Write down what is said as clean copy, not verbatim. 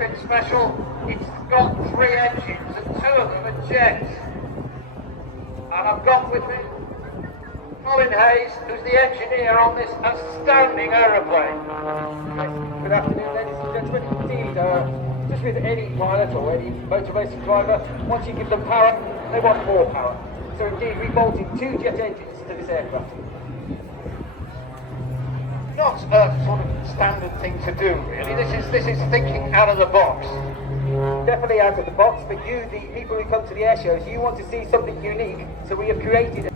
anything special. It's got 3 engines and 2 of them are jets. And I've got with me Colin Hayes, who's the engineer on this astounding aeroplane. Good afternoon, ladies and gentlemen. Indeed, just with any pilot or any motor racing driver, once you give them power, they want more power. So indeed, we bolted 2 jet engines to this aircraft. Not a sort of standard thing to do, really. This is thinking out of the box. Definitely out of the box, but you, the people who come to the air shows, you want to see something unique, so we have created